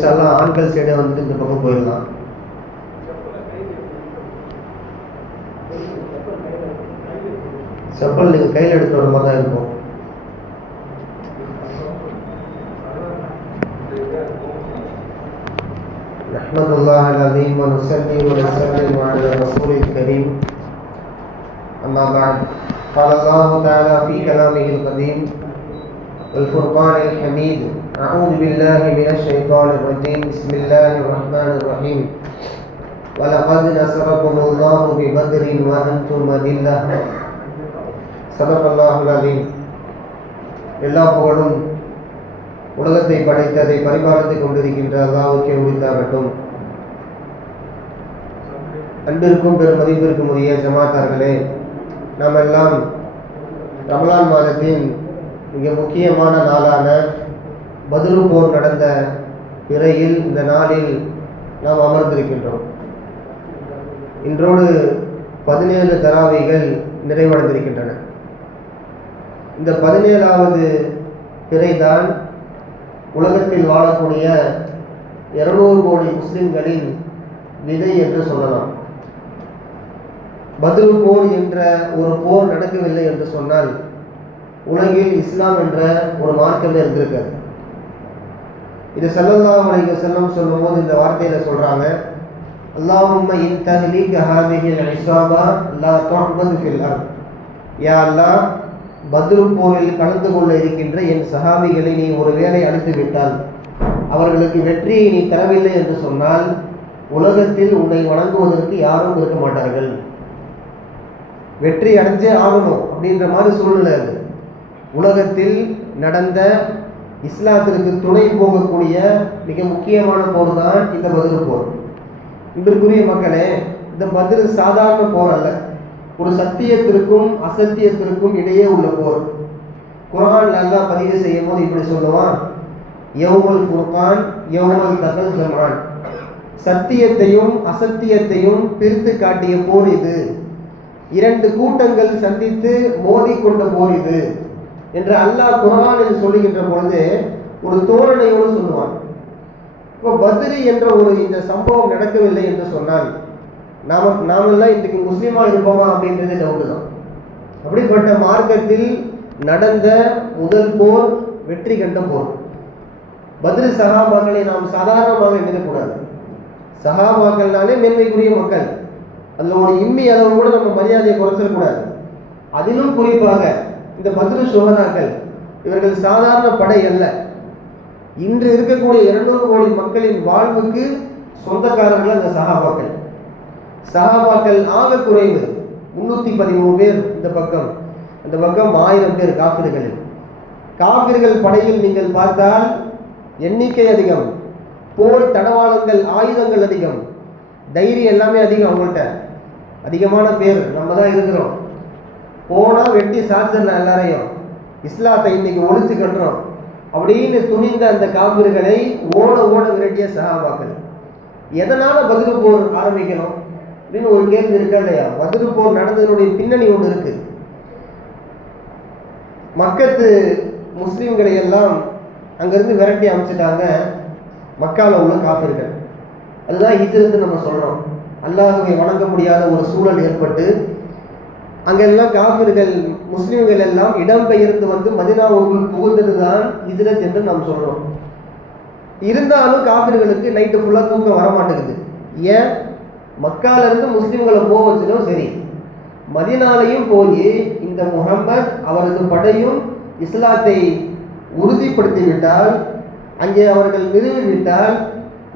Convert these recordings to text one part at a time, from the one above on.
இன்ஷால்லாம் ஆண்கள் சைடே வந்துட்டு இந்த பக்கம் போயிடலாம். செப்பல் நீங்கள் கையில் எடுத்து வர மாதிரி தான் இருக்கும். நஹ்மதுல்லாஹ் அல்-அஸீம் வ நுஸல்லி வ நுஸல்லிமு அலா ரசூலில் கரீம். அம்மா பஅத். قال الله تعالى في كلامه القديم والفرقان الحميد أعوذ بالله من الشيطان الرجيم بسم الله الرحمن الرحيم وَلَقَدْ نَصَرَكُمُ اللَّهُ بِبَدْرٍ وَأَنْتُمْ أَذِلَّةٌ صدق الله العظيم. எல்லா புகழும் உலகத்தை படைத்ததை பரிபாலித்துக் கொண்டிருக்கின்ற அல்லாஹ்வுக்கே உரித்தாகட்டும். அன்பிற்கும் பெரும் மதிப்பிற்கும் உரிய ஜமாத்தார்களே, நாம் எல்லாம் ரமலான் மாதத்தின் மிக முக்கியமான நாளான பத்ரு போர் நடந்த பிறையில் இந்த நாளில் நாம் அமர்ந்திருக்கின்றோம். இன்றோடு 17 தராவிகள் நிறைவடைந்திருக்கின்றன. இந்த 17வது பிறைதான் உலகத்தில் வாழக்கூடிய 200 கோடி முஸ்லிம்களின் விதை என்று சொல்லலாம். பத்ரு போர் என்ற ஒரு போர் நடக்கவில்லை என்று சொன்னால் உலகில் இஸ்லாம் என்ற ஒரு மார்க்கமே இருந்திருக்காது. இது ஸல்லல்லாஹு அலைஹி வஸல்லம் சொல்லும்போது இந்த வார்த்தையில சொல்றாங்க, அல்லாஹும்ம இன் தஹ்லிக ஹாதிஹில் இஸாபா லா துஅபது ஃபில் அர்த். யா அல்லாஹ், பத்ரு போரில் கலந்து கொள்ள இருக்கின்ற என் சஹாபிகளை நீ ஒருவேளை அழித்து விட்டால், அவர்களுக்கு வெற்றியை நீ தரவில்லை என்று சொன்னால் உலகத்தில் உன்னை வணங்குவதற்கு யாரும் இருக்க மாட்டார்கள். வெற்றி அடைஞ்சே ஆகணும் அப்படின்ற மாதிரி சூழ்நிலை அது. உலகத்தில் நடந்த இஸ்லாத்திற்கு துணை போகக்கூடிய மிக முக்கியமான போர் தான் இந்த பத்ரு போர். இன்றுக்குரிய மக்களே, இந்த பத்ரு சாதாரண போர் அல்ல, ஒரு சத்தியத்திற்கும் அசத்தியத்திற்கும் இடையே உள்ள போர். குர்ஆன் அல்லாஹ் பதிவு செய்யும் போது இப்படி சொல்லுவான், யௌமுல் ஃபுர்கான் யௌமுல் தகல் ஜமான். சத்தியத்தையும் அசத்தியத்தையும் பிரித்து காட்டிய போர் இது, 2 கூட்டங்கள் சந்தித்து மோதிக்கொண்ட போர் இது என்று அல்லாஹ் குர்ஆனில் சொல்லுகின்ற பொழுது ஒரு தோரணையோடு சொல்லுவான். இப்போ பத்ரு என்ற ஒரு இந்த சம்பவம் நடக்கவில்லை என்று சொன்னால் நாமெல்லாம் இன்றைக்கு முஸ்லீமாக இருப்போமா அப்படின்றது டவுட்டு தான். அப்படிப்பட்ட மார்க்கத்தில் நடந்த முதல் போர் வெற்றி கண்ட போர். பத்ரு சஹாபாக்களை நாம் சாதாரணமாக எண்ணக்கூடாது. சஹாபாக்கள்னாலே மேன்மைக்குரிய மக்கள், அதில் ஒரு இம்மி அளவு கூட நம்ம மரியாதையை குறைச்சிடக்கூடாது. அதிலும் குறிப்பாக இந்த பத்ரு சுஹதாக்கள், இவர்கள் சாதாரண படை அல்ல. இன்று இருக்கக்கூடிய 200 கோடி மக்களின் வாழ்வுக்கு சொந்தக்காரர்கள் அந்த சஹாபாக்கள். சஹாபாக்கள் ஆக குறைவு 313 பேர் இந்த பக்கம், அந்த பக்கம் 1000 பேர் காஃபிர்கள். காஃபிர்கள் படையில் நீங்கள் பார்த்தால் எண்ணிக்கை அதிகம், போர் தடவாளங்கள் ஆயுதங்கள் அதிகம், தைரியம் எல்லாமே அதிகம். அவங்கள்ட்ட அதிகமான பேர் நம்ம தான் இருக்கிறோம். போனால் வெட்டி சாட்சிடலாம் எல்லாரையும், இஸ்லாத்தை இன்னைக்கு ஒழிச்சு கட்டுறோம் அப்படின்னு துணிந்த அந்த காஃபிர்களை ஓட ஓட விரட்டிய சஹாபாக்கள். எதனால பத்ரு போர் ஆரம்பிக்கணும் அப்படின்னு ஒரு கேள்வி இருக்கா இல்லையா? பத்ரு போர் நடந்ததனுடைய பின்னணி ஒன்று இருக்கு. மக்கத்து முஸ்லிம்களை எல்லாம் அங்கிருந்து விரட்டி அமைச்சிட்டாங்க மக்கால உள்ள காஃபிர்கள். அதுதான் ஹிஜ்ரத் நம்ம சொல்றோம். அல்லாஹ்வை வணங்க முடியாத ஒரு சூழல் ஏற்பட்டு அங்கெல்லாம் காஃபிர்கள் முஸ்லிம்கள் எல்லாம் இடம்பெயர்ந்து வந்து மதீனாவுக்குள் புகுந்தது தான் ஹிஜ்ரத் என்று நாம் சொல்றோம். இருந்தாலும் காஃபிர்களுக்கு நைட்டு ஃபுல்லாக தூக்கம் வரமாட்டேங்குது. ஏன்? மக்கால இருந்து முஸ்லிம்களை போக வச்சதும் சரி, மதீனாலையும் போய் இந்த முஹம்மத் அவரது படையும் இஸ்லாத்தை உறுதிப்படுத்திவிட்டால், அங்கே அவர்கள் நிறுவிவிட்டால்,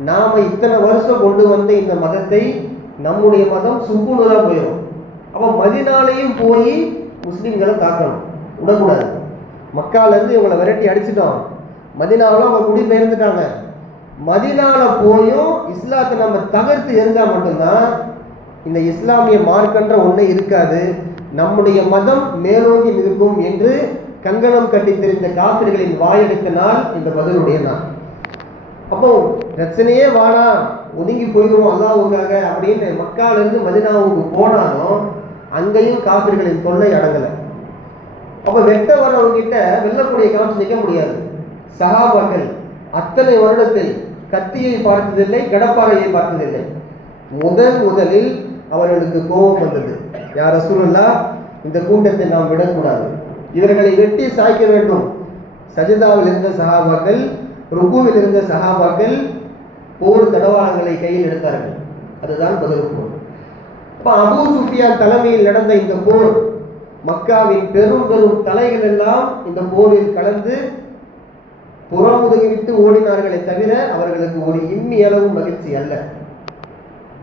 நாம் இத்தனை வருஷம் கொண்டு வந்த இந்த மதத்தை நம்முடைய மதம் சுக்குநூறாக போயிடும். அப்போ மதீனாலையும் போய் முஸ்லீம்களை தாக்கணும், விடக்கூடாது. மக்காலேருந்து இவங்களை விரட்டி அடிச்சிட்டோம், மதீனாவில் அவங்க குடிபெயர்ந்துட்டாங்க. மதீனாவில் போயும் இஸ்லாத்தை நம்ம தகர்த்து எரிஞ்சால் மட்டும்தான் இந்த இஸ்லாமிய மார்க்கன்ற ஒன்றே இருக்காது, நம்முடைய மதம் மேலோங்கி நிற்கும் என்று கங்கணம் கட்டி தெரிந்த காஃபிர்களின் வாயெடுத்த நாள் இந்த பத்ருடைய நாள். அப்போ பிரச்சனையே வாடா ஒதுங்கி போயிடுவோம் அல்லாஹ்வுக்காக அப்படின்னு மக்காலிருந்து மதீனாவுக்கு போனாலும் அங்கேயும் காஃபிர்களின் தொல்லை அடங்கலை. அப்போ வெட்ட வரவங்கிட்ட வெல்லக்கூடிய காட்சி நிற்க முடியாது. சஹாபாக்கள் அத்தனை வருடத்தில் கத்தியை பார்த்ததில்லை, கடப்பாறையை பார்த்ததில்லை. முதலில் அவர்களுக்கு கோபம் வந்தது. யார் ரசூலுல்லாஹ், இந்த கூட்டத்தை நாம் விடக்கூடாது, இவர்களை வெட்டி சாய்க்க வேண்டும். சஜிதாவில் இருந்த சஹாபாக்கள், ருக்குவில் இருந்த சஹாபாக்கள் போர் தடவாளங்களை கையில் எடுத்தார்கள். அதுதான் பத்ர் போர். அப்ப அபூ சுஃபியான் தலைமையில் நடந்த இந்த போர், மக்காவின் பெரும் பெரும் தலைகள் எல்லாம் இந்த போரில் கலந்து புறமுதுகிவிட்டு ஓடினார்களே தவிர அவர்களுக்கு ஒரு இம்மி அளவு மகிழ்ச்சி அல்ல.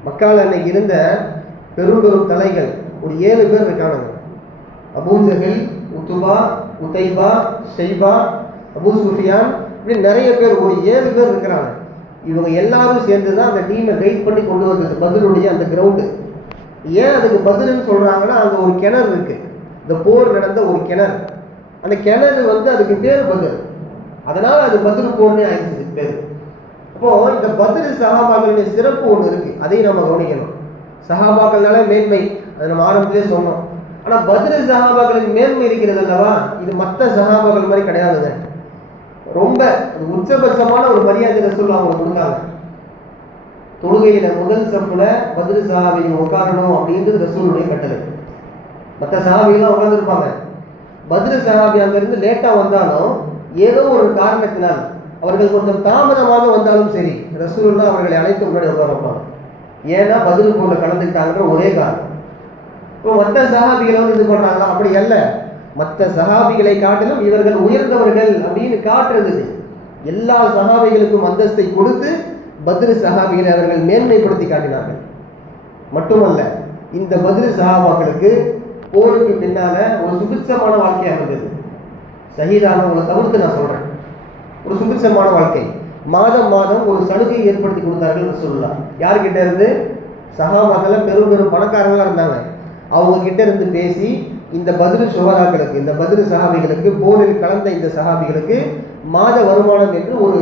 மக்கால் அன்னைக்கு இருந்த பெரும் பெரும் தலைகள் ஒரு 7 பேர் இருக்கானுங்க. Abu Jahl, Utba, Utaiba, Shaiba, Abu Sufyan, இப்படி நிறைய பேர், ஒரு 7 பேர் இருக்கிறாங்க. இவங்க எல்லாரும் சேர்ந்து தான் அந்த டீமை கைட் பண்ணி கொண்டு வந்தது பத்ருடைய அந்த கிரவுண்டு. ஏன் அதுக்கு பத்ருன்னு சொல்றாங்கன்னா, அங்கே ஒரு கிணறு இருக்கு, இந்த போர் நடந்த ஒரு கிணறு. அந்த கிணறு அதுக்கு பேர் பத்ர், அதனால அது பத்ர் போர்னே ஆயிடுச்சு பேர். அப்போ இந்த பத்ர் சஹாபாக்களுடைய சிறப்பு ஒன்று இருக்கு, அதையும் நம்ம கவனிக்கணும். சஹாபாக்கள்னால மேன்மை, அதை நம்ம ஆரம்பத்திலே சொன்னோம். ஆனா பத்ர் சஹாபாக்களின் மேன்மை இருக்கிறது அல்லவா, இது மற்ற சஹாபாக்கள் மாதிரி கிடையாதுங்க. ரொம்ப உச்சபட்சமான ஒரு மரியாதை ரசூலுல்லாஹ் அவங்க கொடுத்தாங்க. தொழுகையில முதல் சஃப்ல பத்ர் சஹாபிகள் உட்காரணும் அப்படின்றது ரசூலுடைய கட்டளை. மற்ற சஹாபிகள்லாம் உட்கார்ந்துருப்பாங்க. பத்ர் சஹாபி அங்கிருந்து லேட்டா வந்தாலும் ஏதோ ஒரு காரணத்தினால், அவர்கள் கொஞ்சம் தாமதமாக வந்தாலும் சரி, ரசூலுல்லாஹ் அவர்களை அழைத்து முன்னாடி உட்கார வைப்பாங்க. ஏன்னா பத்ர் போர்ல கலந்துக்கிட்டாங்கன்ற ஒரே காரணம். இப்போ மற்ற சஹாபிகளை இது பண்றாங்களா? அப்படி அல்ல, மற்ற சஹாபிகளை காட்டிலும் இவர்கள் உயர்ந்தவர்கள் அப்படின்னு காட்டுறது. எல்லா சஹாபிகளுக்கும் அந்தஸ்தை கொடுத்து பத்ர் சஹாபிகளை அவர்கள் மேன்மைப்படுத்தி காட்டினார்கள். மட்டுமல்ல, இந்த பத்ர் சஹாபாக்களுக்கு போருக்கு பின்னால ஒரு சுபிட்சமான வாழ்க்கையாக இருந்தது. ஷஹீதானவங்களை தவிர்த்து நான் சொல்றேன், ஒரு சுபிட்சமான வாழ்க்கை. மாதம் மாதம் ஒரு சலுகையை ஏற்படுத்தி கொடுத்தார்கள் சொல்லலாம். யார்கிட்ட இருந்து? சஹாபாக்கள் பெரும் பெரும் பணக்காரங்களா இருந்தாங்க. அவங்க கிட்ட இருந்து பேசி இந்த பத்ர் சுஹதாக்களுக்கு, இந்த பத்ர் சஹாபிகளுக்கு, போரில் கலந்த இந்த சஹாபிகளுக்கு மாத வருமானம் என்று ஒரு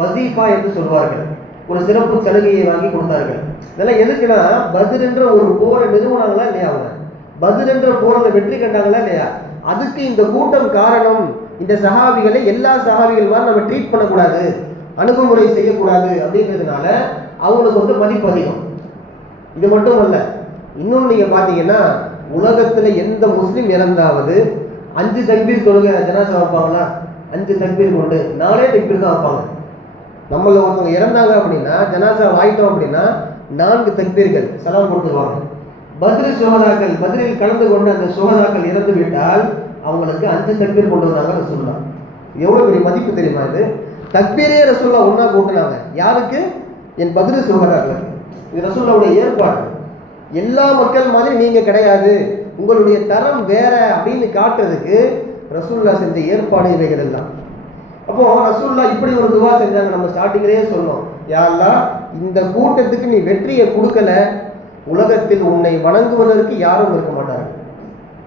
வசீஃபா என்று சொல்வார்கள், ஒரு சிறப்பு சலுகையை வாங்கி கொடுத்தார்கள். இதெல்லாம் எதுக்குன்னா, பத்ர் என்ற ஒரு போரை நிறுவனாங்களா இல்லையா, அவங்க பத்ர் என்ற போரில் வெற்றி கண்டாங்களா இல்லையா, அதுக்கு இந்த கூட்டம் காரணம். இந்த சஹாபிகளை எல்லா சஹாபிகள் மாதிரி நம்ம ட்ரீட் பண்ணக்கூடாது, அணுகுமுறை செய்யக்கூடாது அப்படிங்கிறதுனால அவங்களுக்கு மதிப்பு அதிகம். இது மட்டும் அல்ல, இன்னொன்று நீங்க பாத்தீங்கன்னா, உலகத்துல எந்த முஸ்லீம் இறந்தாவது 5 தக்பீர் தொழுகை ஜனாசா வைப்பாங்களா? 5 தக்பீர் கொண்டு 4 தக்பீர் தான் வைப்பாங்க. நம்மள ஒருத்தவங்க இறந்தாங்க அப்படின்னா, ஜனாசா வாயிட்டோம் அப்படின்னா 4 தக்பீர்கள் சலாம் கொடுத்துருவாங்க. பத்ர் சுஹதாக்கள், பத்ரில் கலந்து கொண்டு அந்த சுஹதாக்கள் இறந்து விட்டால் அவங்களுக்கு 5 தக்பீர் கொண்டு வந்தாங்க ரசூலுல்லாஹ். எவ்வளவு பெரிய மதிப்பு தெரியுமா இது? தக்பீரே ரசூலுல்லாஹ் ஒன்னா கூட்டினாங்க. யாருக்கு? என் பத்ர் சுஹதாக்கள். இது ரசூலுல்லாஹ்வுடைய ஏற்பாடு. எல்லா மக்கள் மாதிரி நீங்க கிடையாது, உங்களுடைய தரம் வேற அப்படின்னு காட்டுறதுக்கு ரசூலுல்லாஹ் செஞ்ச ஏற்பாடு இவைகள் எல்லாம். அப்போ ரசூலுல்லாஹ் இப்படி ஒரு துவா செஞ்சாங்க. நம்ம ஸ்டார்டிங்லேயே சொன்னோம், யா அல்லாஹ், இந்த கூட்டத்துக்கு நீ வெற்றியை கொடுக்கல, உலகத்தில் உன்னை வணங்குவதற்கு யாரும் இருக்க மாட்டார்கள்.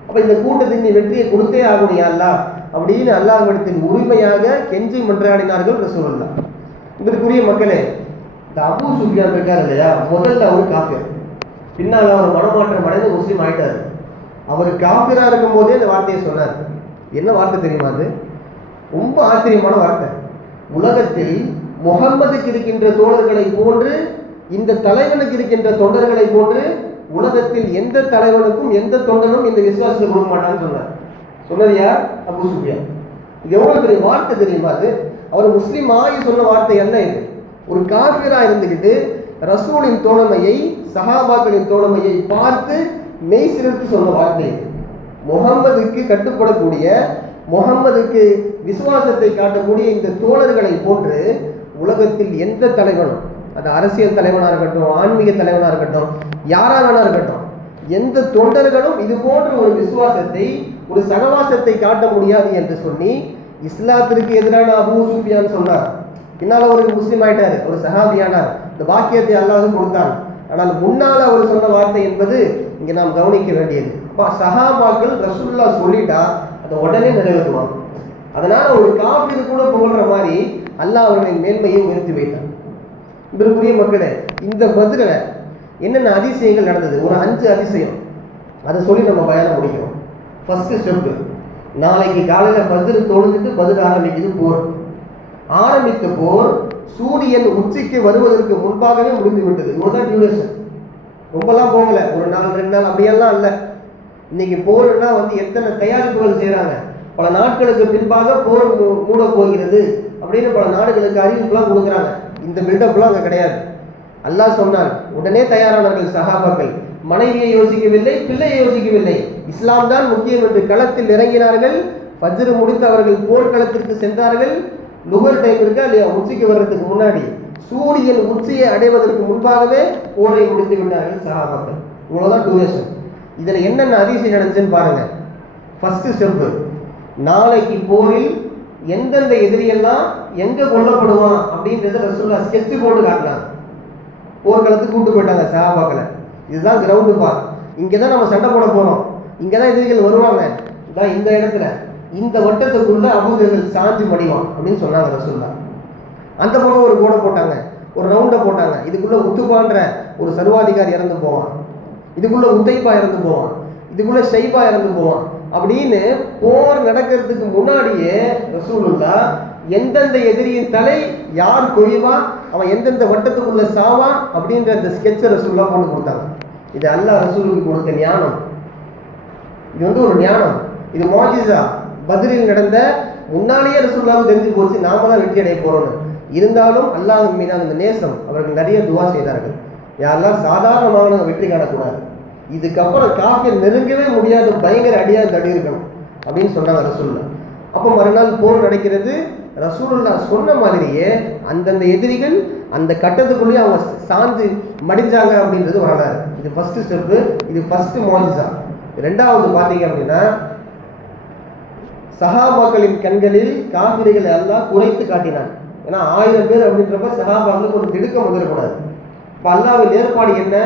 அப்ப இந்த கூட்டத்துக்கு நீ வெற்றியை கொடுத்தே ஆகணும் யா அல்லாஹ் அப்படின்னு அல்லாஹ்விடத்தில் உரிமையாக கெஞ்சி மன்றாடினார்கள் ரசூலுல்லாஹ். இதற்குரிய மக்களே, இந்த அபூ சுஃபியான் இருக்கார் இல்லையா, முதல்ல அவர் காஃபிர், பின்னால் அவர் மனமாற்றம் அடைந்து முஸ்லீம் ஆயிட்டார். அவர் காஃபிரா இருக்கும் போதே இந்த வார்த்தையை சொன்னார். என்ன வார்த்தை தெரியுமா? அது ரொம்ப ஆச்சரியமான வார்த்தை. உலகத்தில் முகம்மதுக்கு இருக்கின்ற தோழர்களை போன்று, இந்த தலைவனுக்கு இருக்கின்ற தொண்டர்களை போன்று உலகத்தில் எந்த தலைவனுக்கும் எந்த தொண்டனும் இந்த விசுவாசத்தை கொடுக்க மாட்டான்னு சொன்னார். சொன்னது யார்? அபூ சுஃபியான். இது எவ்வளவு பெரிய வார்த்தை தெரியுமா? அது அவர் முஸ்லீம் ஆகி சொன்ன வார்த்தை அல்ல. இது ஒரு காஃபிரா இருந்துகிட்டு ரசூலின் தோழமையை, சஹாபாக்களின் தோழமையை பார்த்து மெய் சிலிர்த்து சொன்ன வார்த்தை. முகம்மதுக்கு கட்டுப்படக்கூடிய, முகம்மதுக்கு விசுவாசத்தை காட்டக்கூடிய இந்த தோழர்களை போன்று உலகத்தில் எந்த தலைவனும், அது அரசியல் தலைவனாக இருக்கட்டும், ஆன்மீக தலைவனாக இருக்கட்டும், யாராக இருக்கட்டும், எந்த தொண்டர்களும் இது போன்ற ஒரு விசுவாசத்தை, ஒரு சகவாசத்தை காட்ட முடியாது என்று சொல்லி இஸ்லாத்திற்கு எதிரான அபூ சுஃபியான் சொன்னார். பின்னால் அவருக்கு முஸ்லீம் ஆயிட்டாரு, ஒரு சஹாபியானார். இந்த வாக்கியத்தை அல்லாஹ் கொடுத்தான். ஆனால் முன்னால் அவர் சொன்ன வார்த்தை என்பது இங்கே நாம் கவனிக்க வேண்டியது. சஹாபாக்கள் ரசூலுல்லாஹ் சொல்லிட்டா அதை உடனே நிறைவேற்றுவாங்க. அதனால ஒரு காஃபிர் கூட புகழ்ற மாதிரி அல்லாஹ் அவர்களின் மேன்மையை உயர்த்தி வைத்தான். இதற்குரிய மக்களே, இந்த பத்ர்ல என்னென்ன அதிசயங்கள் நடந்தது? ஒரு 5 அதிசயம், அதை சொல்லி நம்ம பயணம் முடிக்கிறோம். ஃபர்ஸ்ட் ஸ்டெப்பு, நாளைக்கு காலையில் பத்ர் தொழுந்துட்டு பத்ர் ஆரம்பிக்குது போர். ஆரம்பித்த போர் சூரியன் உச்சிக்கு வருவதற்கு முன்பாகவே முடிந்து விட்டது. இவ்வளவுதான் டியூரேஷன். ரொம்பலாம் போகல, ஒரு நாள் 2 நாள் அப்படியெல்லாம் இல்லை. இன்னைக்கு போர்னா எத்தனை தயாரிப்புகள் செய்யறாங்க. பல நாட்களுக்கு பின்பாக போர் மூட போகிறது அப்படின்னு பல நாடுகளுக்கு அறிவிப்புலாம் கொடுக்குறாங்க. இந்த பில்டப்லாம் அங்கே கிடையாது. அல்லாஹ் சொன்னான், உடனே தயாரானார்கள் சஹாபாக்கள். மனைவியை யோசிக்கவில்லை, பிள்ளையை யோசிக்கவில்லை, இஸ்லாம் தான் முக்கியம் என்று களத்தில் இறங்கினார்கள். ஃபஜ்ர் முடித்து அவர்கள் போர்க்களத்திற்கு சென்றார்கள். லுகர் டைம் இருக்கா இல்லையா, உச்சிக்கு வர்றதுக்கு முன்னாடி சூரியன் உச்சியை அடைவதற்கு முன்பாகவே போரை முடித்து விட்டார்கள் சஹாபாக்கள். இவ்வளவுதான் டூரேஷன். இதுல என்னென்ன அதிசயம் நடந்துச்சுன்னு பாருங்க. ஃபர்ஸ்ட் ஸ்டெப், நாளைக்கு போரில் எந்தெந்த எதிரியெல்லாம் எங்க கொல்லப்படுவான் அப்படின்றத ரசூலுல்லாஹ் ஸ்கெட்ச் போட்டு காட்டினாங்க. போர்க்களத்துக்கு கூட்டு போயிட்டாங்க சஹாபாக்களை. இதுதான் கிரவுண்டு பார், இங்கதான் நம்ம சண்டை போட போறோம், இங்கதான் எதிரிகள் வருவாங்க, இதான் இந்த இடத்துல இந்த வட்டத்துக்குள்ள அபூஜஹல் சாஞ்சு மடிவான் அப்படின்னு சொன்னாங்க ரசூலுல்லாஹ். அந்த பக்கம் ஒரு கோடை போட்டாங்க, ஒரு ரவுண்டை போட்டாங்க. இதுக்குள்ள உத்துபான்ற ஒரு சர்வாதிகாரி இறந்து போவான், இதுக்குள்ள உத்தைப்பா இறந்து போவான், இதுக்குள்ள ஷைபா இறந்து போவான் அப்படின்னு போர் நடக்கிறதுக்கு முன்னாடியே ரசூலுல்லாஹ் எந்தெந்த எதிரியின் தலை யார் கொய்வா, அவன் எந்தெந்த வட்டத்துக்குள்ள சாவான் அப்படின்ற அந்த ஸ்கெட்சை ரசூலுல்லாஹ் போட்டு கொடுத்தாங்க. இது அல்லாஹ் ரசூலுக்கு கொடுத்த ஞானம். இது ஒரு ஞானம், இது முஅஜிஸா. பத்ரில் நடந்த முன்னாலேயே ரசூலுல்லாஹ்வுக்கு தெரிஞ்சு போச்சு நாம தான் வெற்றி அடைய போறோம்னு. இருந்தாலும் அல்லாஹ்வின் மீதான அந்த நேசம், அவர்கள் நிறைய துவா செய்தார்கள். யாரெல்லாம் சாதாரணமான வெற்றி காணக்கூடாது, இதுக்கப்புறம் காஃபிர் நெருங்கவே முடியாத பயங்கர அடியா தடி இருக்கணும் அப்படின்னு சொன்னாங்க ரசூலுல்லாஹ். அப்போ மறுநாள் போர் நடக்கிறது. ரசூலுல்லாஹ் சொன்ன மாதிரியே அந்தந்த எதிரிகள் அந்த கட்டத்துக்குள்ளேயே அவங்க சார்ந்து மடிஞ்சாங்க அப்படின்றது வரலாறு. இது ஃபர்ஸ்ட் ஸ்டெப்பு, இது ஃபர்ஸ்ட் முஅஜிஸா. ரெண்டாவது பார்த்தீங்க அப்படின்னா, சஹாபாக்களின் கண்களில் காஃபிர்கள் எல்லாம் குறைத்து காட்டினான். ஏன்னா 1000 பேர் அப்படின்றப்ப சஹாபாக்களுக்கு ஒரு திடுக்கம் வந்துடக்கூடாது. இப்போ அல்லாஹ்வின் ஏற்பாடு என்ன,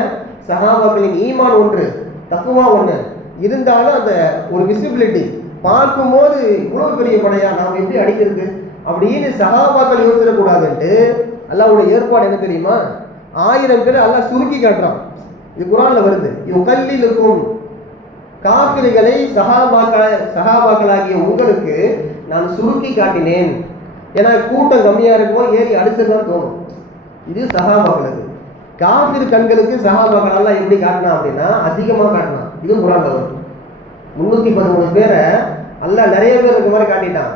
சஹாபாக்களின் ஈமான் ஒன்று, தக்வா ஒன்று இருந்தாலும் அந்த ஒரு விசிபிலிட்டி பார்க்கும்போது இவ்வளவு பெரிய படையா நாம் எப்படி அடிக்கிறது அப்படின்னு சஹாபாக்கள் யோசிடக்கூடாதுன்ட்டு அல்லாஹ்வுடைய ஏற்பாடு என்ன தெரியுமா, 1000 பேர் அல்லாஹ் சுருக்கி காட்டுறான். இது குர்ஆன்ல வருது. யுகல்லிலுக்கும், காஃபிர்களை சஹாபாக்களாகிய உங்களுக்கு நான் சுருக்கி காட்டினேன். ஏன்னா கூட்டம் கம்மியா இருக்கும், ஏறி அடிச்சுதான் தோணும். இது சஹாபாக்களுக்கு. காஃபிர் கண்களுக்கு சஹாபாக்கள் எல்லாம் எப்படி காட்டினா அப்படின்னா அதிகமாக காட்டினான். இது குர்ஆன்ல வருது. 313 பேரை அல்லாஹ் நிறைய பேர் இருக்க மாதிரி காட்டிட்டான்,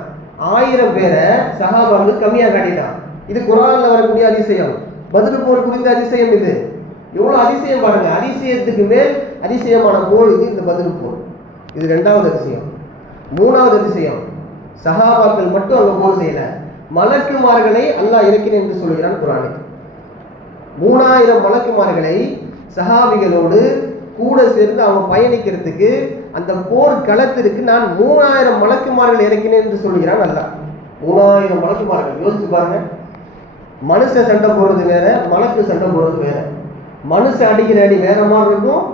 1000 பேரை சஹாபாக்களுக்கு கம்மியா காட்டிட்டான். இது குர்ஆன்ல வரக்கூடிய அதிசயம். பத்ர் போர் குறித்த அதிசயம். இது எவ்வளவு அதிசயம் பாருங்க, அதிசயத்துக்கு மேல் அதிசயமான போர் இது இந்த பத்ர் போர். இது ரெண்டாவது அதிசயம். மூணாவது அதிசயம், சஹாபாக்கள் மட்டும் அங்க போர் செய்யல, மலக்குமார்களை அல்லாஹ் இறக்கினேன் என்று சொல்கிறான் குர்ஆனில். 3000 மலக்குமார்களை சஹாபிகளோடு கூட சேர்ந்து அவங்க பயணிக்கிறதுக்கு அந்த போர் களத்திற்கு நான் 3000 மலக்குமார்கள் இறக்கினேன் என்று சொல்கிறான் அல்லாஹ். 3000 மலக்குமார்கள். யோசிச்சு பாருங்க, மனுஷ சண்டை போடுறது வேற, மலக்கு சண்டை போடுறது வேற. மனுஷ அடிக்கிற அடி வேற மாதிரி இருக்கும்,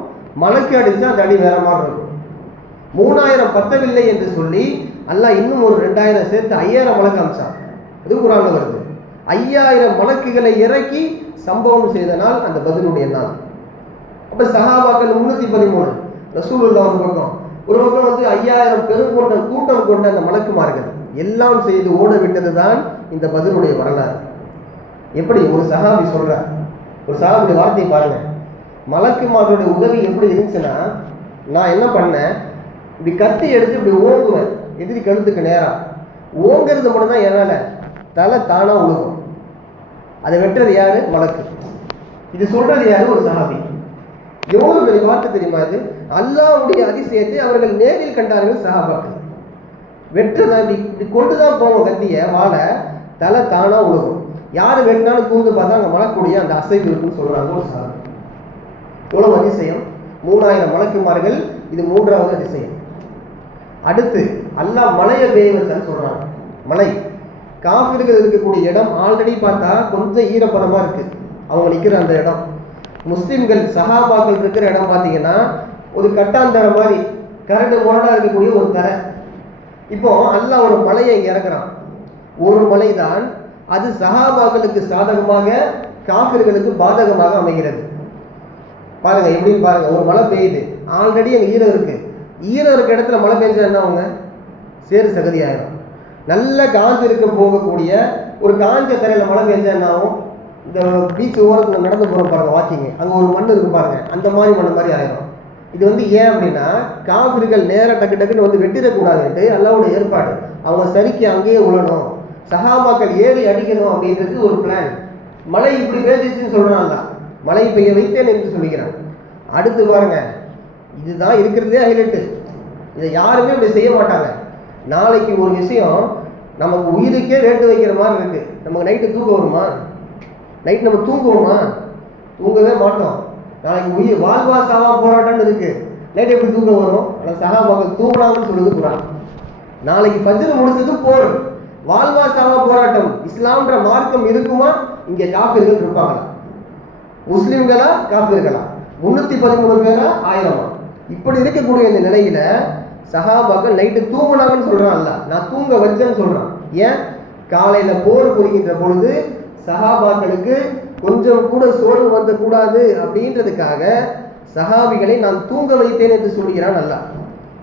மலக்கு அடிச்சா அந்த அடி வேற மாதிரி இருக்கும். 3000 பத்தவில்லை என்று சொல்லி அல்லாஹ் இன்னும் ஒரு 2000 சேர்த்து 5000 மலக்கு அமிச்சான். இது குர்ஆன்ல வருது. 5000 மலக்குகளை இறக்கி சம்பவம் செய்த நாள் அந்த பத்ருடைய நாள். அப்ப சஹாபாக்கள் 313, ரசூலுல்லாஹ் ஒரு பக்கம் 5000 கூட்டம் கொண்ட அந்த மலக்குமார்கள் எல்லாம் செய்து ஓட விட்டது தான் இந்த பத்ருடைய வரலாறு. எப்படி ஒரு சஹாபி சொல்றார், ஒரு சஹாபியுடைய வார்த்தையை பாருங்க. மலக்குமார்களுடைய உதவி எப்படி இருந்துச்சுன்னா, நான் என்ன பண்ணேன், இப்படி கத்தி எடுத்து இப்படி ஓங்குவேன் எதிரி கழுத்துக்கு நேரா. ஓங்கிறது மட்டும் தான் என்னால, தலை தானா உழுகும். அதை வெட்டுறது யாரு, மலக்கு. இது சொல்றது யாரு, ஒரு சஹாபி. எவ்வளவு பெரிய வார்த்தை தெரியுமா இது. அல்லாஹ்வுடைய அதிசயத்தை அவர்கள் நேரில் கண்டார்கள் சஹாபாக்கள். வெட்டுறதை இப்படி கொண்டுதான் போவோம் கத்திய வாழை, தலை தானா உழுகும். யாரு வெட்டினாலும் கூர்ந்து பார்த்தா அங்கே மலக்கூடிய அந்த அசைவு இருக்குன்னு சொல்றாங்க ஒரு சஹாபி. எவ்வளவு அதிசயம். 3000 மலக்குமார்கள். இது மூன்றாவது அதிசயம். அடுத்து அல்லாஹ் மலையை பெய்ய வச்சான்னு சொல்றாங்க. மலை காஃபிர்கள் இருக்கக்கூடிய இடம் ஆல்ரெடி பார்த்தா கொஞ்சம் ஈரப்பதமா இருக்கு, அவங்க நிற்கிற அந்த இடம். முஸ்லிம்கள் சஹாபாக்கள் இருக்கிற இடம் பார்த்தீங்கன்னா ஒரு கட்டாந்தர மாதிரி கரடு முரடா இருக்கக்கூடிய ஒரு தரை. இப்போ அல்லாஹ் ஒரு மலையை இங்கே இறக்குறான். ஒரு மலை தான் அது சஹாபாக்களுக்கு சாதகமாக காஃபிர்களுக்கு பாதகமாக அமைகிறது. பாருங்க எப்படின்னு பாருங்க. ஒரு மழை பெய்யுது, ஆல்ரெடி அங்கே ஈரம் இருக்கு. ஈரம் இருக்க இடத்துல மழை பெஞ்சா என்ன ஆகுங்க, சேறு சகதி ஆயிரும். நல்ல காஞ்சிருக்க போகக்கூடிய ஒரு காஞ்ச தரையில் மழை பெஞ்சா என்ன ஆகும்? இந்த பீச் ஓரத்தில் நடந்து போகிற பாருங்க, வாக்கிங்க, அங்கே ஒரு மண் இருக்கு பாருங்க, அந்த மாதிரி மண் மாதிரி ஆயிரும். இது ஏன் அப்படின்னா, காஃபிர்கள் நேராக டக்கு டக்குன்னு வெட்டிடக்கூடாதுன்ட்டு அல்லாஹ்வுடைய ஏற்பாடு. அவங்க சரிக்கு அங்கேயே உழணும், சஹாபாக்கள் ஏறி அடிக்கணும் அப்படின்றது ஒரு பிளான். மழை இப்படி பேசிச்சுன்னு சொல்றான்ல, மழை பெய்ய வைத்தேன் என்று சொல்லிக்கிறான். அடுத்து பாருங்க, இதுதான் இருக்கிறதே ஹைலைட்டு. இதை யாருமே இப்படி செய்ய மாட்டாங்க. நாளைக்கு ஒரு விஷயம் நமக்கு உயிருக்கே ரேட்டு வைக்கிற மாதிரி இருக்கு. நமக்கு நைட்டு தூக்கம் வருமா? நைட் நம்ம தூங்குவோமா? தூங்கவே மாட்டோம். நாளைக்கு உயிர் வாழ்வா சாவா போராட்டம்னு இருக்கு. நைட் எப்படி தூக்கம் வரும்? ஆனால் சஹாபாக்கள் தூங்கினாங்கன்னு சொல்லுது குர்ஆன். நாளைக்கு ஃபஜ்ர் முடிச்சது போர், வாழ்வா சாவா போராட்டம். இஸ்லாம்ன்ற மார்க்கம் இருக்குமா? இங்கே காஃபிர்கள் இருப்பாங்களா? முஸ்லிம்களா காஃபிர்களா? 313 பேரா 1000? இப்படி இருக்கக்கூடிய இந்த நிலையில சஹாபாக்கள் நைட்டு தூங்கினாங்கன்னு சொல்றான் அல்ல, நான் தூங்க வச்சேன்னு சொல்றான். ஏன்? காலையில போர் புரிகின்ற பொழுது சஹாபாக்களுக்கு கொஞ்சம் கூட சோர்வு வந்து கூடாது அப்படின்றதுக்காக சஹாபிகளை நான் தூங்க வைத்தேன் என்று சொல்கிறான் அல்லாஹ்.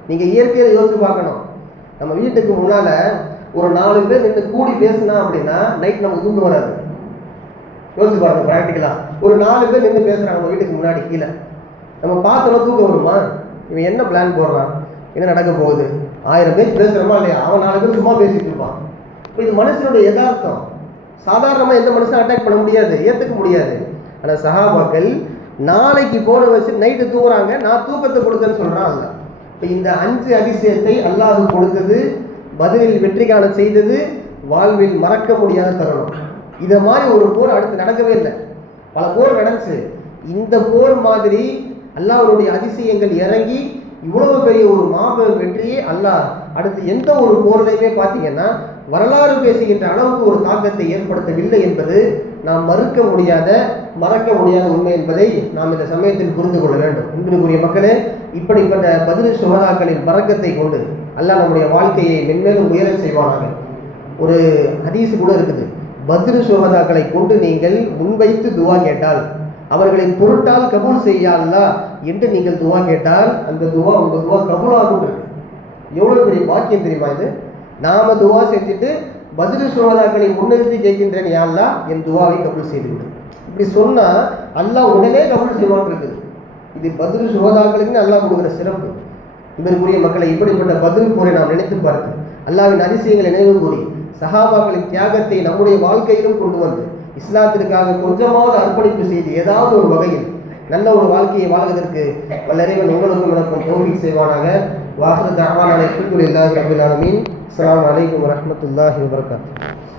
நீங்க இயற்கையில யோசிச்சு பார்க்கணும். நம்ம வீட்டுக்கு முன்னால ஒரு 4 பேர் நின்று கூடி பேசினா அப்படின்னா நைட் நமக்கு தூங்க வராது. யோசிச்சு பாருங்க, பிராக்டிக்கலா ஒரு 4 பேர் நின்று பேசுறாங்க நம்ம வீட்டுக்கு முன்னாடி கீழே, நம்ம பார்த்தோம் தூக்கம் வருமா? இவன் என்ன பிளான் போடுறான், என்ன நடக்க போகுது? 1000 பேர் பேசுறோமா இல்லையா? அவன் 4 பேர் சும்மா பேசிட்டு இருப்பான். இது மனுஷனுடைய யதார்த்தம். சாதாரணமாக எந்த மனுஷன் அட்டாக் பண்ண முடியாது, ஏற்றுக்க முடியாது. ஆனால் சஹாபாக்கள் நாளைக்கு போன வச்சு நைட்டு தூங்குறாங்க, நான் தூக்கத்தை கொடுத்தேன்னு சொல்றான் அல்லாஹ். இப்போ இந்த 5 அதிசயத்தை அல்லாஹ் கொடுத்தது, பதிலில் வெற்றி காண செய்தது, வாழ்வில் மறக்க முடியாத தருணம். இதை மாதிரி ஒரு போர் அடுத்து நடக்கவே இல்லை. பல போர் நடந்துச்சு. இந்த போர் மாதிரி அல்லாஹ்வுடைய அதிசயங்கள் இறங்கி இவ்வளவு பெரிய ஒரு மாபெரும் வெற்றியை அல்லாஹ் அடுத்து எந்த ஒரு போர்லையுமே பார்த்தீங்கன்னா வரலாறு பேசுகின்ற அளவுக்கு ஒரு தாக்கத்தை ஏற்படுத்தவில்லை என்பது நாம் மறக்க முடியாத உண்மை என்பதை நாம் இந்த சமயத்தில் புரிந்து கொள்ள வேண்டும். அன்பிற்குரிய மக்களே, இப்படிப்பட்ட பத்ர் சுஹதாக்களின் பரக்கத்தை கொண்டு அல்லாஹ் நம்முடைய வாழ்க்கையை மென்மேலும் உயர செய்வானாக. ஒரு ஹதீஸ் கூட இருக்குது, பத்ர் சுஹதாக்களை கொண்டு நீங்கள் முன்வைத்து துவா கேட்டால், அவர்களின் பொருட்டால் கபூல் செய்யா அல்லாஹ் என்று நீங்கள் துவா கேட்டால் அந்த துவா உங்க துவா கபூலாகும். எவ்வளவு பெரிய பாக்கியம் தெரியுமா இது? நாம துவா செஞ்சுட்டு பத்ர் சுஹதாக்களை முன்னிறுத்தி கேட்கின்றேன், யா அல்லாஹ் என் துவாவை கபூல் செய்துவிடு. இப்படி சொன்னா அல்லாஹ் உடனே கபூல் செய்வான் இருக்குது. இது பத்ர் சுஹதாக்களுக்கு அல்லாஹ் கொடுக்குற சிறப்பு. இதற்குரிய மக்களை, இப்படிப்பட்ட பத்ர் போரை நாம் நினைத்து பார்த்து அல்லாஹ்வின் அதிசயங்களை நினைவு கூறி சஹாபாக்களின் தியாகத்தை நம்முடைய வாழ்க்கையிலும் கொண்டு வந்து இஸ்லாத்திற்காக கொஞ்சமாவது அர்ப்பணிப்பு செய்து ஏதாவது ஒரு வகையில் நல்ல ஒரு வாழ்க்கையை வாழ்வதற்கு வல்லறைவன் உங்களுக்கும் எனக்கும் தௌஃபீக் செய்வானாக. வாஹிரு தஅவானா அல்ஹம்துலில்லாஹி ரப்பில் ஆலமீன். அஸ்ஸலாமு அலைக்கும் வரஹ்மத்துல்லாஹி வபரகாத்துஹு.